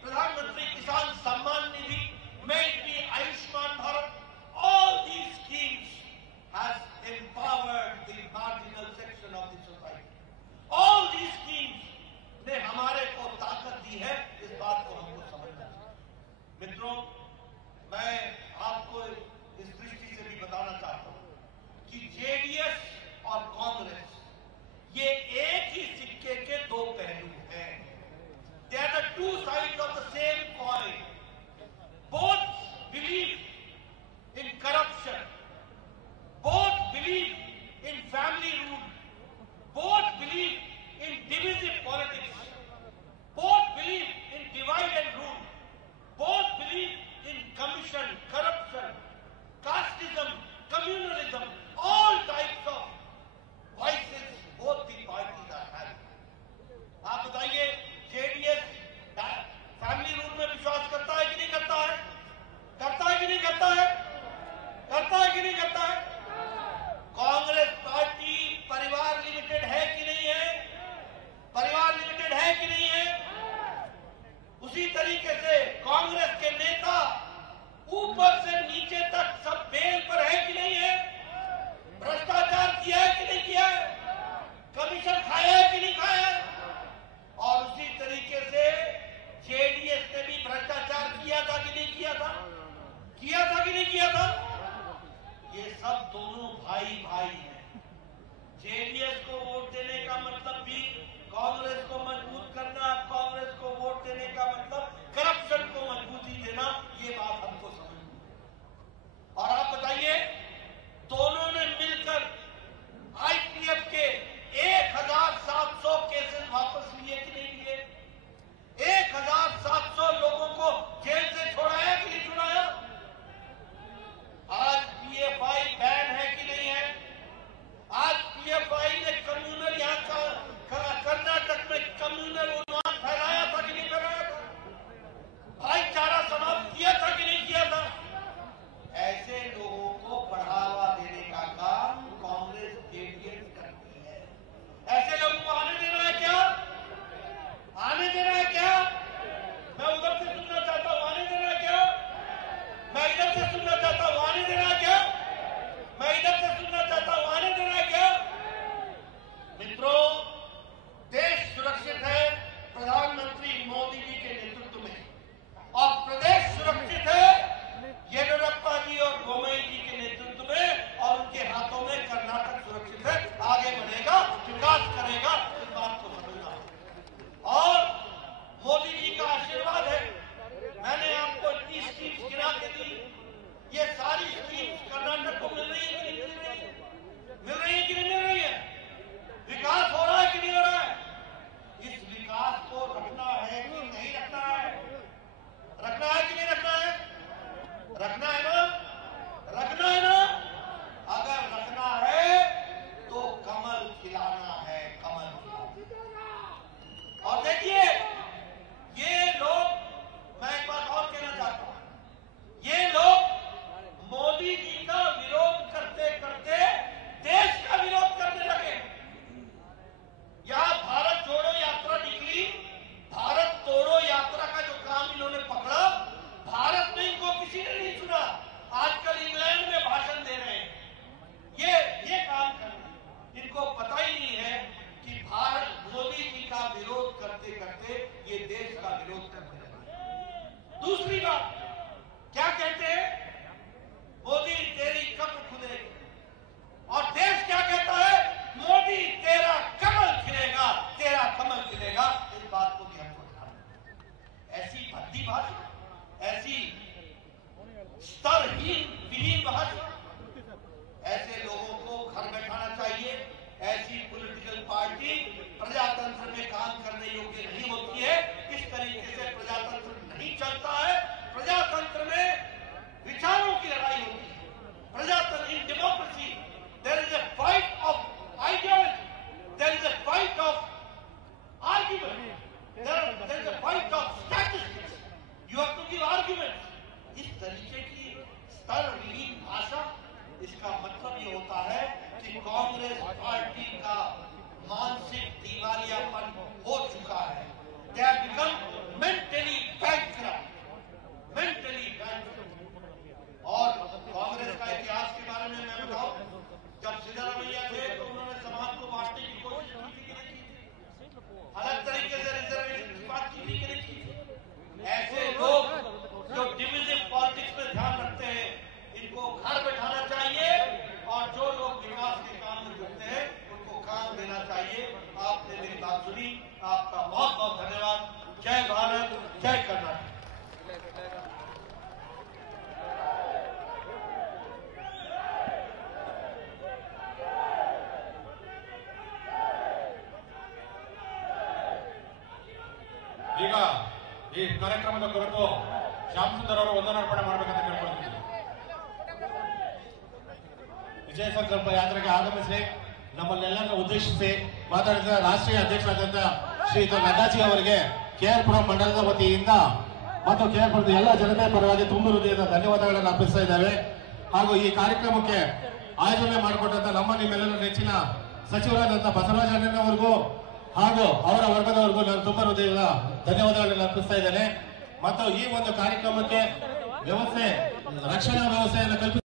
Pradhan Mantri Kisan Samman Nidhi, may it be Ayushman Bharat. All these schemes has empowered the marginal section of the society. All these schemes ने हमारे को ताकत दी है, इस बात को हमको समझना चाहिए। मित्रों, मैं आपको इस दृष्टि से भी बताना चाहता हूं कि जेडीएस और कांग्रेस ये एक ही सिक्के के दो पहलू हैं। They are the two sides of the same coin. Both ಈಗ ಈ ಕಾರ್ಯಕ್ರಮದ ಕುರಿತು ಶ್ಯಾಮ್ ಸುಂದರ್ ಅವರು ವಂದನಾರ್ಪಣೆ ಮಾಡಬೇಕಂತ ಕೇಳ್ಕೊಳ್ತೀನಿ. ವಿಜಯ ಸಂಕಲ್ಪ ಯಾತ್ರೆಗೆ ಆಗಮಿಸಿ ನಮ್ಮನ್ನೆಲ್ಲರನ್ನು ಉದ್ದೇಶಿಸಿ ಮಾತಾಡಿದ ರಾಷ್ಟ್ರೀಯ ಅಧ್ಯಕ್ಷರಾದಂತ ಶ್ರೀಯುತ ನಡ್ಡಾಜಿ ಅವರಿಗೆ ಕೆಆರ್ಪುರಂ ಮಂಡಲದ ವತಿಯಿಂದ ಮತ್ತು ಕೆಆರ್ಪುರದ ಎಲ್ಲ ಜನತೆ ಪರವಾಗಿ ತುಂಬ ಹೃದಯದ ಧನ್ಯವಾದಗಳನ್ನು ಅರ್ಪಿಸ್ತಾ ಇದ್ದೇವೆ. ಹಾಗೂ ಈ ಕಾರ್ಯಕ್ರಮಕ್ಕೆ ಆಯೋಜನೆ ಮಾಡಿಕೊಟ್ಟಂತ ನಮ್ಮ ನಿಮ್ಮೆಲ್ಲರ ನೆಚ್ಚಿನ ಸಚಿವರಾದಂತಹ ಬಸವರಾಜ ಅಣ್ಣನವರಿಗೂ ಹಾಗೂ ಅವರ ವರ್ಗದವರೆಗೂ ನಾನು ತುಂಬ ಹೃದಯದ ಧನ್ಯವಾದಗಳನ್ನು ಅರ್ಪಿಸ್ತಾ ಇದ್ದೇನೆ. ಮತ್ತು ಈ ಒಂದು ಕಾರ್ಯಕ್ರಮಕ್ಕೆ ರಕ್ಷಣಾ ವ್ಯವಸ್ಥೆಯನ್ನು ಕಲ್ಪಿಸಿ